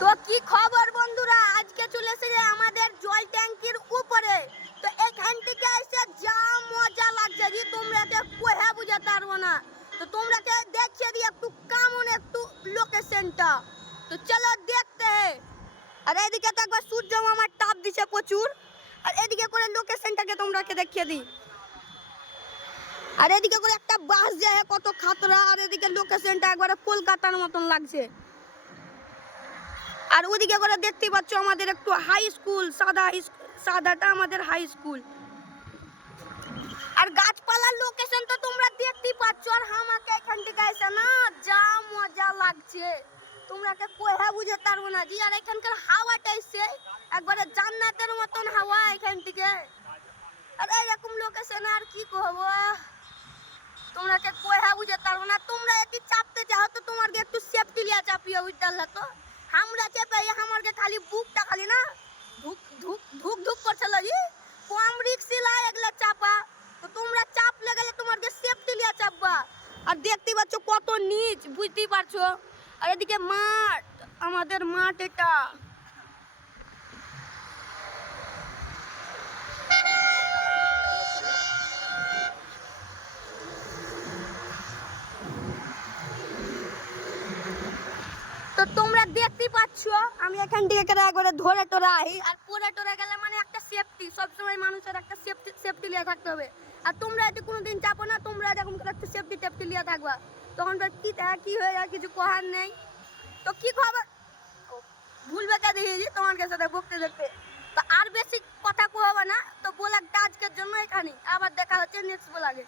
তো কি খবর বন্ধুরা, আজকে চলে এসেছে আমাদের জল ট্যাঙ্কির উপরে। তো এখান থেকে এসে যা মজা লাগছে যে তোমরা কোহা বুঝাতে পারবো না। তো তোমরা দেখিয়ে দিই একটু কেমন একটু লোকেশনটা। তো চলো দেখতে हैं। আর এদিকে তো একবার সূর্য মামার তাপ দিছে প্রচুর। আর এদিকে করে লোকেশনটাকে তোমরাকে দেখিয়ে দিই। আর এদিকে করে একটা বাস যায় কত খাতরা। আর এদিকে লোকেশনটা একবারে কলকাতার মতন লাগছে। আর ওদিকে করে দেখতে পাচ্ছ আমাদের একটু হাই স্কুল, সাদাটা আমাদের হাই স্কুল। আর গাছপালার লোকেশন তো তোমরা দেখতেই পাচ্ছ। আর আমাকে এখান থেকে এসে না যা মজা লাগছে তোমরাকে কোহা বুঝাতে পারবো না জি। আর এখানকার হাওয়াটা এসে একবারে জান্নাতের মতন হাওয়া এখান থেকে। আর এরকম লোকেশন আর কি কহবো, তোমরাকে কোহা বুঝাতে পারবো না। তোমরা যদি চাপতে চাও তো তোমাকে একটু সেফটি লিয়া চাপিয়ে বুঝতে তো। আমরা চেপে আমাকে খালি বুকটা খালি না ধুক ধুক ধুক ধুক করছিল জি। কম রিক্সি লাই এগুলা চাপা। তো তোমরা চাপলে গেলে তোমাকে সেফটি লিয়া চাপবা। আর দেখতে পাচ্ছ কত নিচ, বুঝতেই পারছো। আর এদিকে মাঠ, আমাদের মাঠ এটা। তো তোমরা দেখতেই পাচ্ছ আমি এখান থেকে একবারে ধরে টোরা আহি। আর পরে টোরা গেলে মানে একটা সেফটি, সবসময় মানুষের একটা সেফটি লিয়ে থাকতে হবে। আর তোমরা যদি কোনোদিন চাপো না, তোমরা এরকম করে একটা সেফটি লিয়ে থাকবা। তখন কি হয়ে যায় কিছু কহার নেই। তো কি খবর ভুলবে কে দিয়েছি তোমার সাথে বকতে দেখতে। তো আর বেশি কথা কোহাবা না, তো বলার আজকের জন্য এখানে আবার দেখা হচ্ছে নেক্সট ব্লগে।